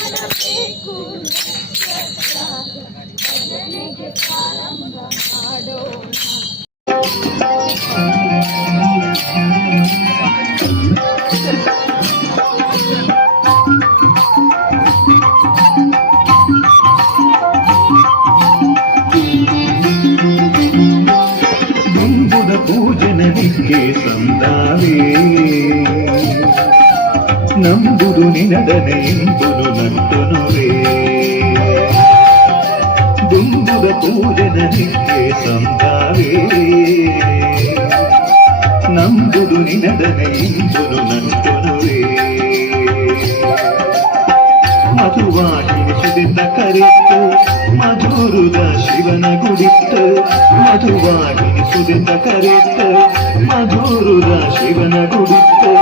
ಮಾಡಬೇಕು ಭಜನೆಗೆ ಪ್ರಾರಂಭ ಮಾಡೋಣ. ನಂಬುದ ಪೂಜನಕ್ಕೆ ಸಂದಾವೇ ನಂಬುದು ನಿನದನೆ ಎಂಬುದು ನಂತುನುವೇ ದುಂಬುದ ಪೂಜನಕ್ಕೆ ಸಂದಾವೇ ನಂಬುದು ನಿನದನೆ ಎಂಬುದು ನಂತುನುವೇ ಮಧುವಾಗಿನಿಸುವುದೆಂದ ಕರೆಯಿತು ಮಧುರುದ ಶಿವನ ಗುಡಿತ್ತು ಮಧುವಾಗಿನಿಸುವುದೆಂದ ಕರೆಯಿತು ಮಧುರುದ ಶಿವನ ಗುಡಿತ್ತು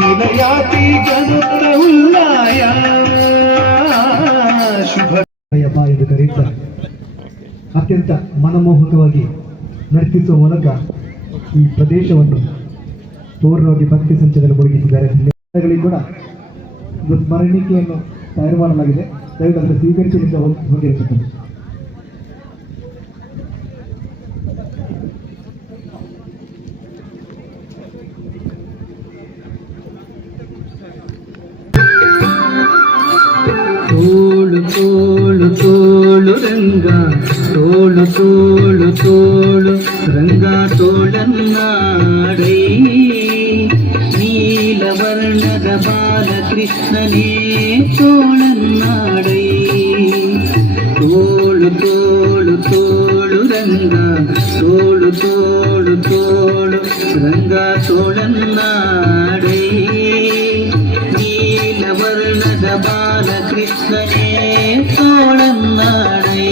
ನಿಲಯಾತಿ ಗನುತ್ತ ಉಲ್ಲಾಯ ಶುಭ ಎಂದು ಕರೆಯುತ್ತಾರೆ. ಅತ್ಯಂತ ಮನಮೋಹಕವಾಗಿ ನರ್ತಿಸುವ ಮೂಲಕ ಈ ಪ್ರದೇಶವನ್ನು ಪೂರ್ಣವಾಗಿ ಭಕ್ತಿ ಸಂಚಯದಲ್ಲಿ ಮುಳುಗಿಸಿದ್ದಾರೆ. ಕೂಡ ಇದು ಸ್ಮರಣಿಕೆಯನ್ನು ತಯಾರು ಮಾಡಲಾಗಿದೆ. ದಯವಿಟ್ಟು ಅದರ ಸ್ವೀಕರಿಸಲಿಕ್ಕೆ ಹೋಗಿರುತ್ತದೆ. ತೋಳು ತೋಳು ತೋಳು ರಂಗ ತೋಳು ತೋಳು ತೋಳು ರಂಗ ತೋಳನ್ನಾಡೈ ನೀಲವರ್ಣದ ಬಾಲಕೃಷ್ಣನೇ ತೋಳನ್ನಾಡೈ ತೋಳು ತೋಳು ತೋಳು ರಂಗ ತೋಳು ತೋಳು ತೋಳು ರಂಗ ತೋಳನ್ನಾಡೈ ನೀಲವರ್ಣದ ಬಾಲಕೃಷ್ಣನೇ ತೋಳನ್ನಾಡೈ.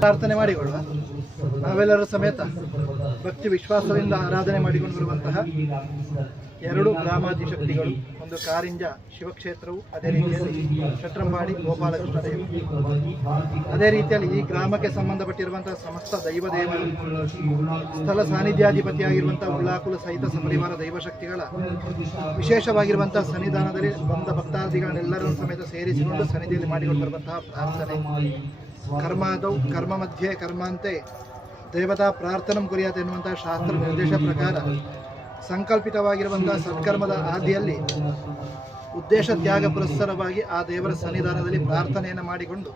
ಪ್ರಾರ್ಥನೆ ಮಾಡಿಕೊಳ್ಳುವ. ನಾವೆಲ್ಲರೂ ಸಮೇತ ಭಕ್ತಿ ವಿಶ್ವಾಸದಿಂದ ಆರಾಧನೆ ಮಾಡಿಕೊಂಡು ಬರುವಂತಹ ಎರಡು ಗ್ರಾಮಾಧಿಶಕ್ತಿಗಳು, ಒಂದು ಕಾರಿಂಜ ಶಿವಕ್ಷೇತ್ರವು, ಅದೇ ರೀತಿಯಲ್ಲಿ ಶಟ್ರಂಬಾಡಿ ಗೋಪಾಲಕೃಷ್ಣ ದೇವ, ಅದೇ ರೀತಿಯಲ್ಲಿ ಈ ಗ್ರಾಮಕ್ಕೆ ಸಂಬಂಧಪಟ್ಟಿರುವಂತಹ ಸಮಸ್ತ ದೈವದೇವರು, ಸ್ಥಳ ಸಾನ್ನಿಧ್ಯಾಧಿಪತಿಯಾಗಿರುವಂತಹ ಉಳ್ಳಾಕುಲ ಸಹಿತ ಸಪರಿವಾರ ದೈವಶಕ್ತಿಗಳ ವಿಶೇಷವಾಗಿರುವಂತಹ ಸನ್ನಿಧಾನದಲ್ಲಿ ಬಂದ ಭಕ್ತಾದಿಗಳನ್ನೆಲ್ಲರನ್ನು ಸಮೇತ ಸೇರಿಸಿಕೊಂಡು ಸನ್ನಿಧಿಯಲ್ಲಿ ಮಾಡಿಕೊಂಡು ಬರುವಂತಹ ಪ್ರಾರ್ಥನೆ. ಕರ್ಮಾದೌ ಕರ್ಮ ಮಧ್ಯೆ ಕರ್ಮಾಂತೆ ದೇವತಾ ಪ್ರಾರ್ಥನಂ ಕುರಿಯಾತ್ ಎನ್ನುವಂತಹ ಶಾಸ್ತ್ರ ನಿರ್ದೇಶ ಪ್ರಕಾರ ಸಂಕಲ್ಪಿತವಾಗಿರುವಂತಹ ಸತ್ಕರ್ಮದ ಆದಿಯಲ್ಲಿ ಉದ್ದೇಶ ತ್ಯಾಗ ಪುರಸ್ಸರವಾಗಿ ಆ ದೇವರ ಸನ್ನಿಧಾನದಲ್ಲಿ ಪ್ರಾರ್ಥನೆಯನ್ನು ಮಾಡಿಕೊಂಡು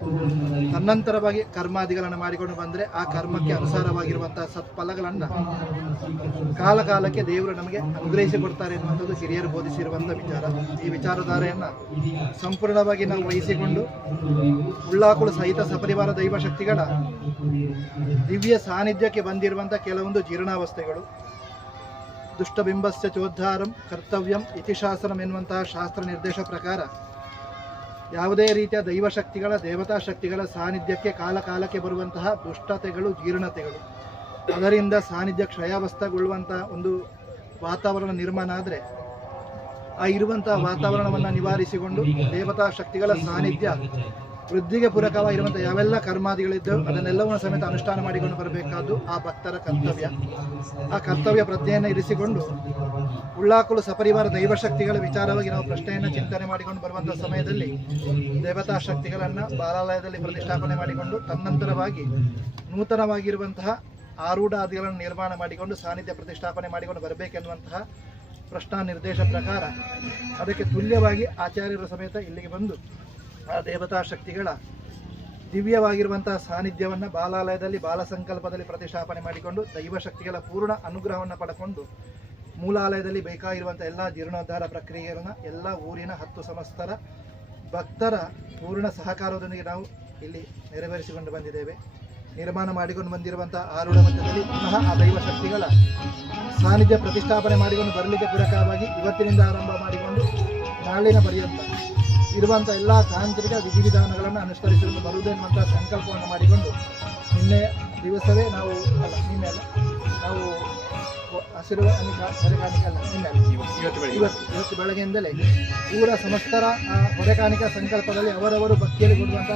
ತನ್ನಂತರವಾಗಿ ಕರ್ಮಾದಿಗಳನ್ನು ಮಾಡಿಕೊಂಡು ಬಂದರೆ ಆ ಕರ್ಮಕ್ಕೆ ಅನುಸಾರವಾಗಿರುವಂತಹ ಸತ್ಫಲಗಳನ್ನು ಕಾಲಕಾಲಕ್ಕೆ ದೇವರು ನಮಗೆ ಅನುಗ್ರಹಿಸಿಕೊಡ್ತಾರೆ ಎನ್ನುವಂಥದ್ದು ಹಿರಿಯರು ಬೋಧಿಸಿರುವಂಥ ವಿಚಾರ. ಈ ವಿಚಾರಧಾರೆಯನ್ನು ಸಂಪೂರ್ಣವಾಗಿ ನಾವು ವಹಿಸಿಕೊಂಡು ಉಳ್ಳಾಕುಳು ಸಹಿತ ಸಪರಿವಾರ ದೈವಶಕ್ತಿಗಳ ದಿವ್ಯ ಸಾನ್ನಿಧ್ಯಕ್ಕೆ ಬಂದಿರುವಂಥ ಕೆಲವೊಂದು ಜೀರ್ಣಾವಸ್ಥೆಗಳು, ದುಷ್ಟಬಿಂಬಸ್ಯ ಚೋದ್ಧಾರಂ ಕರ್ತವ್ಯಂ ಇತಿಶಾಸನಂ ಎನ್ನುವಂತಹ ಶಾಸ್ತ್ರ ನಿರ್ದೇಶ ಪ್ರಕಾರ ಯಾವುದೇ ರೀತಿಯ ದೈವಶಕ್ತಿಗಳ ದೇವತಾ ಶಕ್ತಿಗಳ ಸಾನ್ನಿಧ್ಯಕ್ಕೆ ಕಾಲಕಾಲಕ್ಕೆ ಬರುವಂತಹ ದುಷ್ಟತೆಗಳು, ಜೀರ್ಣತೆಗಳು, ಅದರಿಂದ ಸಾನ್ನಿಧ್ಯ ಕ್ಷಯಾವಸ್ಥೆಗೊಳ್ಳುವಂತಹ ಒಂದು ವಾತಾವರಣ ನಿರ್ಮಾಣ ಆದರೆ ಆ ಇರುವಂತಹ ವಾತಾವರಣವನ್ನು ನಿವಾರಿಸಿಕೊಂಡು ದೇವತಾ ಶಕ್ತಿಗಳ ಸಾನ್ನಿಧ್ಯ ವೃದ್ಧಿಗೆ ಪೂರಕವಾಗಿರುವಂಥ ಯಾವೆಲ್ಲ ಕರ್ಮಾದಿಗಳಿದ್ದವು ಅದನ್ನೆಲ್ಲವನ್ನು ಸಮೇತ ಅನುಷ್ಠಾನ ಮಾಡಿಕೊಂಡು ಬರಬೇಕಾದ್ದು ಆ ಭಕ್ತರ ಕರ್ತವ್ಯ. ಆ ಕರ್ತವ್ಯ ಪ್ರಜ್ಞೆಯನ್ನು ಇರಿಸಿಕೊಂಡು ಉಳ್ಳಾಕುಲು ಸಪರಿವಾರ ದೈವಶಕ್ತಿಗಳ ವಿಚಾರವಾಗಿ ನಾವು ಪ್ರಶ್ನೆಯನ್ನು ಚಿಂತನೆ ಮಾಡಿಕೊಂಡು ಬರುವಂಥ ಸಮಯದಲ್ಲಿ ದೇವತಾ ಶಕ್ತಿಗಳನ್ನು ಬಾಲಾಲಯದಲ್ಲಿ ಪ್ರತಿಷ್ಠಾಪನೆ ಮಾಡಿಕೊಂಡು ತನ್ನಂತರವಾಗಿ ನೂತನವಾಗಿರುವಂತಹ ಆರೂಢಾದಿಗಳನ್ನು ನಿರ್ಮಾಣ ಮಾಡಿಕೊಂಡು ಸಾನ್ನಿಧ್ಯ ಪ್ರತಿಷ್ಠಾಪನೆ ಮಾಡಿಕೊಂಡು ಬರಬೇಕೆನ್ನುವಂತಹ ಪ್ರಶ್ನಾ ನಿರ್ದೇಶ ಪ್ರಕಾರ ಅದಕ್ಕೆ ತುಲ್ಯವಾಗಿ ಆಚಾರ್ಯರ ಸಮೇತ ಇಲ್ಲಿಗೆ ಬಂದು ಆ ದೇವತಾ ಶಕ್ತಿಗಳ ದಿವ್ಯವಾಗಿರುವಂತಹ ಸಾನ್ನಿಧ್ಯವನ್ನು ಬಾಲಾಲಯದಲ್ಲಿ ಬಾಲ ಸಂಕಲ್ಪದಲ್ಲಿ ಪ್ರತಿಷ್ಠಾಪನೆ ಮಾಡಿಕೊಂಡು ದೈವಶಕ್ತಿಗಳ ಪೂರ್ಣ ಅನುಗ್ರಹವನ್ನು ಪಡ್ಕೊಂಡು ಮೂಲಾಲಯದಲ್ಲಿ ಬೇಕಾಗಿರುವಂಥ ಎಲ್ಲ ಜೀರ್ಣೋದ್ಧಾರ ಪ್ರಕ್ರಿಯೆಗಳನ್ನು ಎಲ್ಲ ಊರಿನ 10 ಸಮಸ್ತರ ಭಕ್ತರ ಪೂರ್ಣ ಸಹಕಾರದೊಂದಿಗೆ ನಾವು ಇಲ್ಲಿ ನೆರವೇರಿಸಿಕೊಂಡು ಬಂದಿದ್ದೇವೆ. ನಿರ್ಮಾಣ ಮಾಡಿಕೊಂಡು ಬಂದಿರುವಂಥ ಆರೂಢ ಮಧ್ಯದಲ್ಲಿ ಪುನಃ ಆ ದೈವಶಕ್ತಿಗಳ ಸಾನ್ನಿಧ್ಯ ಪ್ರತಿಷ್ಠಾಪನೆ ಮಾಡಿಕೊಂಡು ಬರಲಿಕ್ಕೆ ಪೂರಕವಾಗಿ ಇವತ್ತಿನಿಂದ ಆರಂಭ ಮಾಡಿಕೊಂಡು ನಾಳಿನ ಪರ್ಯಂತ ಇರುವಂಥ ಎಲ್ಲ ತಾಂತ್ರಿಕ ವಿಧಿವಿಧಾನಗಳನ್ನು ಅನುಸರಿಸಿಕೊಂಡು ಬರುವುದೆನ್ನುವಂಥ ಸಂಕಲ್ಪವನ್ನು ಮಾಡಿಕೊಂಡು ನಿನ್ನೆ ದಿವಸವೇ ನಾವು ನಾವು ಹಸಿರು ಹೊರೆಕಾಣಿಕಲ್ಲ ಇವತ್ತು ಬೆಳಗ್ಗೆಯಿಂದಲೇ ಊರ ಸಮಸ್ತರ ಹೊರೆಕಾಣಿಕ ಸಂಕಲ್ಪದಲ್ಲಿ ಅವರವರು ಭಕ್ತಿಯಲ್ಲಿ ಕೊಡುವಂಥ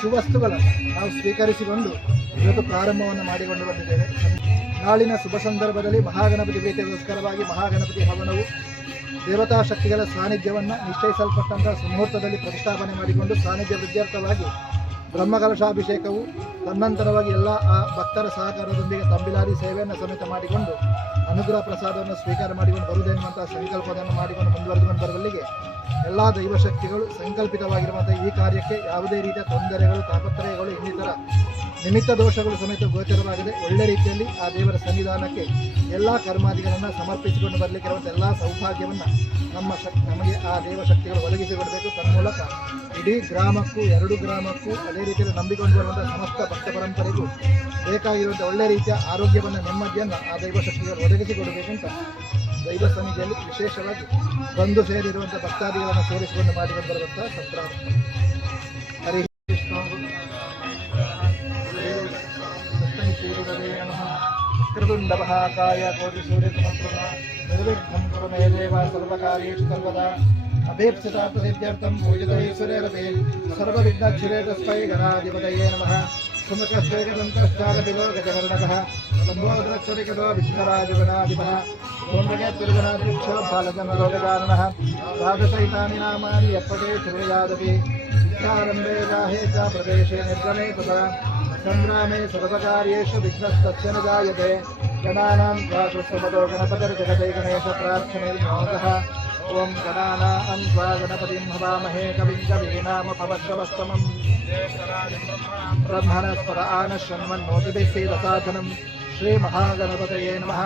ಸುವಸ್ತುಗಳನ್ನು ನಾವು ಸ್ವೀಕರಿಸಿಕೊಂಡು ಇವತ್ತು ಪ್ರಾರಂಭವನ್ನು ಮಾಡಿಕೊಂಡು ಬಂದಿದ್ದೇವೆ. ನಾಳಿನ ಶುಭ ಸಂದರ್ಭದಲ್ಲಿ ಮಹಾಗಣಪತಿ ಪ್ರೀತಿಗೋಸ್ಕರವಾಗಿ ಮಹಾಗಣಪತಿ ಹವನವು ದೇವತಾ ಶಕ್ತಿಗಳ ಸಾನ್ನಿಧ್ಯವನ್ನು ನಿಶ್ಚಯಿಸಲ್ಪಟ್ಟಂತಹ ಸುಮುಹೂರ್ತದಲ್ಲಿ ಪ್ರತಿಷ್ಠಾಪನೆ ಮಾಡಿಕೊಂಡು ಸಾನ್ನಿಧ್ಯ ವೃದ್ಧಾರ್ಥವಾಗಿ ಬ್ರಹ್ಮಕಲಶಾಭಿಷೇಕವು ತನ್ನಂತರವಾಗಿ ಎಲ್ಲ ಆ ಭಕ್ತರ ಸಹಕಾರದೊಂದಿಗೆ ತಂಬಿಲಾರಿ ಸೇವೆಯನ್ನು ಸಮೇತ ಮಾಡಿಕೊಂಡು ಅನುಗ್ರಹ ಪ್ರಸಾದವನ್ನು ಸ್ವೀಕಾರ ಮಾಡಿಕೊಂಡು ಬರುವುದೆನ್ನುವಂತಹ ಸಂಕಲ್ಪವನ್ನು ಮಾಡಿಕೊಂಡು ಮುಂದುವರೆದುಕೊಂಡು ಬರುವಲ್ಲಿಗೆ ಎಲ್ಲ ದೈವಶಕ್ತಿಗಳು ಸಂಕಲ್ಪಿತವಾಗಿರುವಂಥ ಈ ಕಾರ್ಯಕ್ಕೆ ಯಾವುದೇ ರೀತಿಯ ತೊಂದರೆಗಳು, ತಾಪತ್ರಯಗಳು, ಇನ್ನಿತರ ನಿಮಿತ್ತ ದೋಷಗಳು ಸಮೇತ ಗೋಚರವಾಗಿದೆ. ಒಳ್ಳೆ ರೀತಿಯಲ್ಲಿ ಆ ದೇವರ ಸನ್ನಿಧಾನಕ್ಕೆ ಎಲ್ಲ ಕರ್ಮಾದಿಗಳನ್ನು ಸಮರ್ಪಿಸಿಕೊಂಡು ಬರಲಿಕ್ಕಿರುವಂಥ ಎಲ್ಲ ಸೌಭಾಗ್ಯವನ್ನು ನಮಗೆ ಆ ದೇವಶಕ್ತಿಗಳು ಒದಗಿಸಿಕೊಡಬೇಕು. ತನ್ಮೂಲಕ ಇಡೀ ಗ್ರಾಮಕ್ಕೂ 2 ಗ್ರಾಮಕ್ಕೂ ಅದೇ ರೀತಿಯಲ್ಲಿ ನಂಬಿಕೊಂಡು ಬರುವಂಥ ಸಮಸ್ತ ಭಕ್ತ ಪರಂಪರೆಗೂ ಬೇಕಾಗಿರುವಂಥ ಒಳ್ಳೆ ರೀತಿಯ ಆರೋಗ್ಯವನ್ನು, ನೆಮ್ಮದಿಯನ್ನು ಆ ದೈವಶಕ್ತಿಗಳು ಒದಗಿಸಿಕೊಡಬೇಕು ಅಂತ ದೈವ ಸನ್ನಿಧಿಯಲ್ಲಿ ವಿಶೇಷವಾಗಿ ಬಂದು ಸೇರಿರುವಂಥ ಭಕ್ತಾದಿಗಳನ್ನು ಸೇರಿಸಿಕೊಂಡು ಮಾಡಿಕೊಂಡು ಬರುವಂಥ ಸಂಪ್ರಾರ್ಥನೆ. ಹರಿ ಕೃತುಂಡಮಹಾಕಾಯ ಕೋಟಿ ಸೂರ್ಯಸಮಪ್ರಭ ನಿರ್ವಿಘ್ನಂ ಕುರು ಮೇ ದೇವ ಸರ್ವಕಾರ್ಯೇಷು ಸರ್ವದಾ ಅಭೀಪ್ಸಿತಾರ್ಥಸಿದ್ಧ್ಯರ್ಥಂ ಪೂಜಿತೈಶ್ವರ್ಯರತೆ ಸರ್ವವಿಘ್ನಕ್ಷಿರೇ ತಸ್ಮೈ ಗಣಾಧಿಪತಯೇ ನಮಃ. ಸುಮುಖಸ್ವೇಗದಂತಶ್ಚಾಗತಿಗೋ ಗಜವರ್ಣಕಃ ಸಂಬೋಧನಕ್ಷರಿಕೋ ವಿಘ್ನರಾಜಗಣಾಧಿಪಃ ಓಂಗಣೇಶ್ವರಗಣಾಧ್ಯಕ್ಷೋ ಬಾಲಜನರೋಗಕಾರಣಃ ದ್ವಾದಶೈತಾನಿ ನಾಮಾನಿ ಯಪ್ಪದೇ ಶೃಣುಯಾದಪಿ ವಿದ್ಯಾರಂಭೆ ಗಾಹೇ ಚ ಪ್ರದೇಶೇ ನಿರ್ಗಮೇ ತಥಾ ಸಂಗ್ರಾಮೇ ಸರ್ವಕಾರ್ಯೇಷು ವಿಘ್ನಸ್ತಸ್ಯ ನ ಜಾಯತೆ. ಗಣಾನಾಂ ತ್ವಾ ಕೃಷ್ಣಪದೋ ಗಣಪತಿರ್ಜಗತೈ ಗಣೇಶ ಪ್ರಾರ್ಥನೆರ್ಮೋದಃ. ಓಂ ಗಣಾನಾಂ ತ್ವಾ ಗಣಪತಿಂ ಹವಾಮಹೇ ಕವಿಂ ಕವೀನಾಮುಪಮಶ್ರವಸ್ತಮಂ ಬ್ರಹ್ಮಣಸ್ಪರ ಆನಶೃಣ್ವನ್ನೋತಿಭಿಃ ಸೇದಸಾಧನಂ. ಶ್ರೀ ಮಹಾಗಣಪತಯೇ ನಮಃ.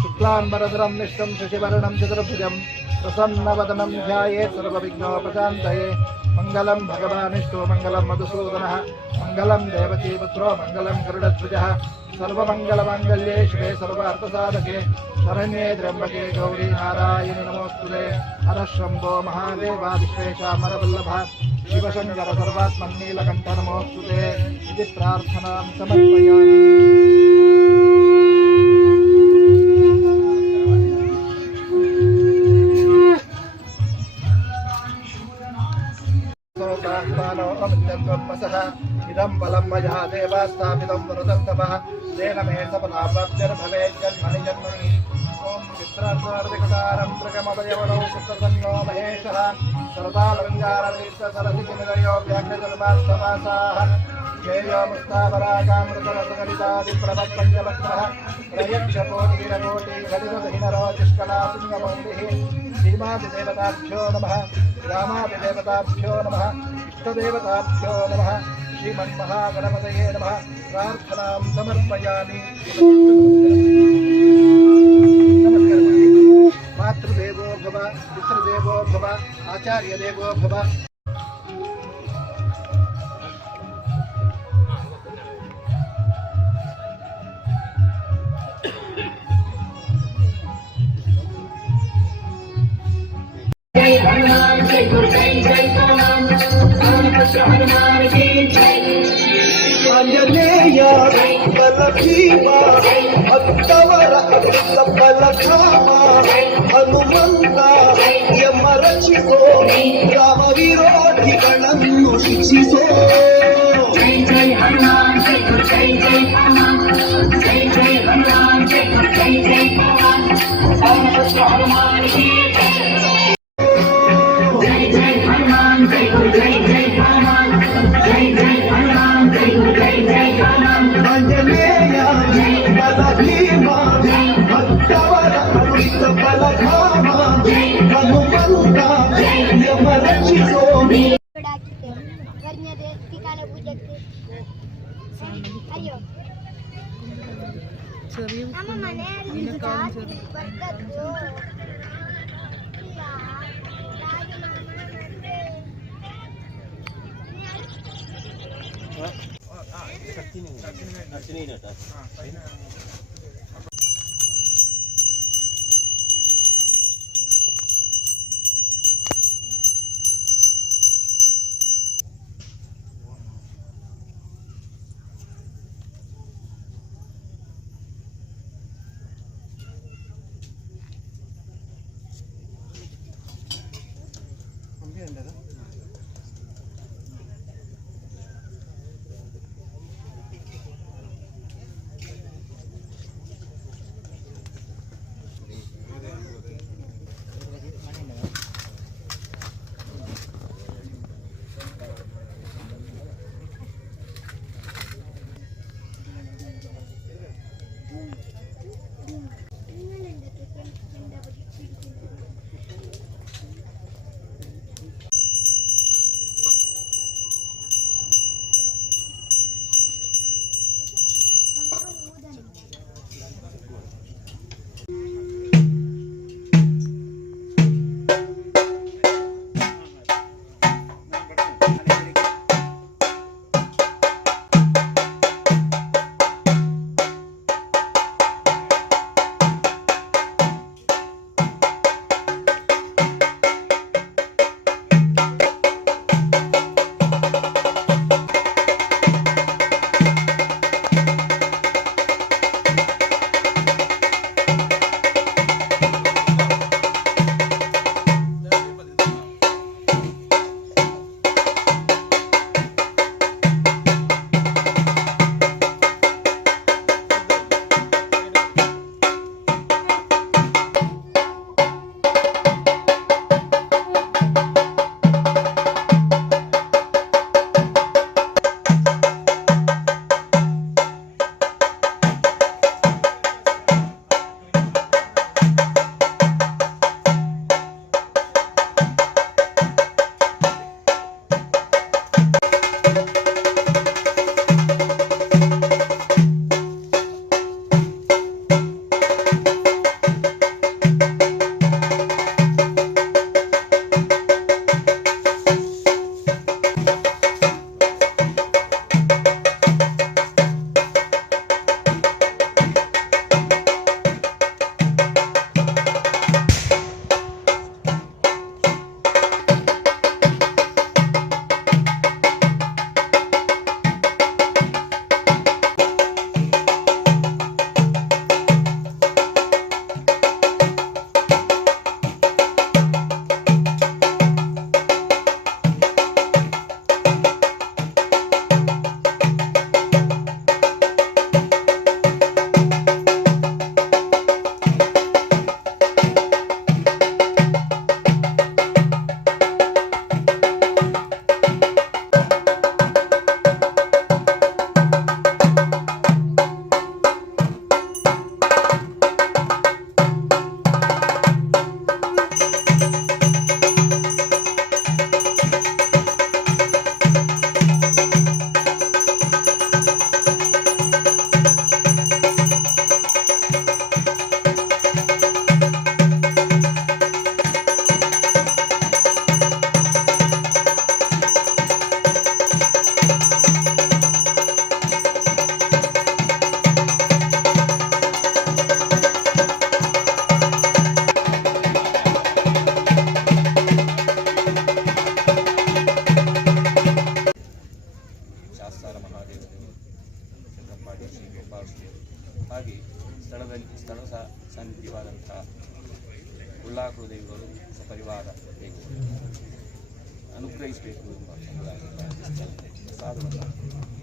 ಶುಕ್ಲಾಂಬರಧರಂ ವಿಷ್ಣುಂ ಶಶಿವರ್ಣಂ ಚತುರ್ಭುಜಂ प्रसन्नवदनं ध्यायेत् सर्वविघ्नोपशान्तये मङ्गलं भगवानिष्ठो मङ्गलं मधुसूदनः मङ्गलं देवकीपुत्रो मङ्गलं गरुडध्वजः सर्वमङ्गलमाङ्गल्ये शिवे सर्वार्थसाधके शरण्ये त्र्यम्बके गौरी नारायणि नमोऽस्तुते हरः शम्भो महादेवा विश्वेशामरवल्लभः शिवशङ्कर सर्वात्मन्नीलकण्ठ नमोऽस्तुते इति प्रार्थनां समर्पयामि। इदं फलं मया देवा स्थापितं वरुदस्तवः तेन मे सफलाप्तिर्भवेत् जन्मनि जन्मनि ॐ चित्रार्थार्थिकसारं त्रिकमवयवनौ सुप्रसन्नो महेशः सर्वालङ्कारतीर्थसरसिनिलयो व्याघ्रजन्मास्तवासाः जयो मुस्तावरागामृतरसगलितादिप्रभत्पञ्चभक्तः प्रयक्षकोटिरकोटिघटितहिनरोचिष्कलासिंहमौलिः श्रीमादिदेवताभ्यो नमः रामादिदेवताभ्यो नमः इष्टदेवताभ्यो नमः श्रीमन्महागणपतये नमः प्रार्थनां समर्पयामि। मातृदेवो भव पितृदेवो भव आचार्यदेवो भव। ಆಂಜನೇಯ ಬಲಭೀಮ ಭಕ್ತವರ ಬಲಧಾಮ ಹನುಮಂತ ಯಮ ರಕ್ಷಿಸೋ ರಾಮ ವಿರೋಧಿಗಳನ್ನು ಶಿಕ್ಷಿಸೋ जय जय हनुमान जय जय जय हनुमान जय जय हनुमान जय जय जय हनुमान हनुमान की जय जय हनुमान जय जय जय हनुमान जय जय हनुमान जय जय जय हनुमान ಆಂಜನೇಯ ಬಲಭೀಮ ಭಕ್ತವರ ಬಲಧಾಮ ಹನುಮಂತ ಯಮ ರಕ್ಷಿಸೋ करण्यात पिकाला पूजक अय्यो ನಮ್ಮ ಮನೆಯಲ್ಲಿ ಜಾಸ್ತಿ ಬರ್ತದ್ದು ಆಶೀರ್ವಾದ ಬೇಕು, ಅನುಗ್ರಹಿಸಬೇಕು ಎಂಬ ಪ್ರಸಾದವನ್ನು